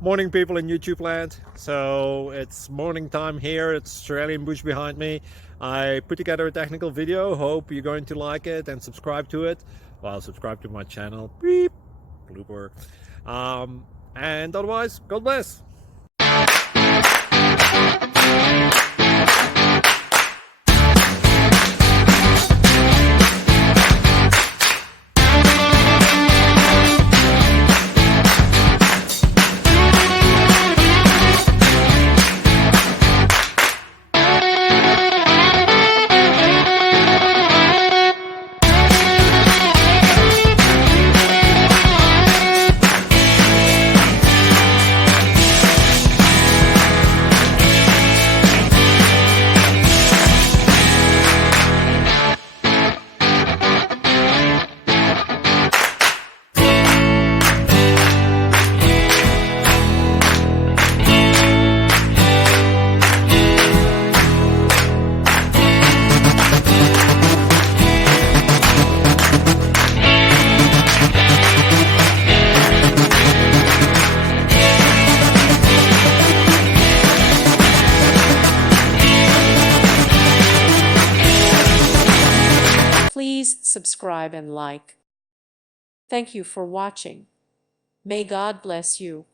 Morning, people in YouTube land. So it's morning time here. It's Australian bush behind me. I put together a technical video. Hope you're going to like it and subscribe to it. Well, subscribe to my channel. Beep. Blooper. And otherwise, God bless. Please subscribe and like. Thank you for watching. May God bless you.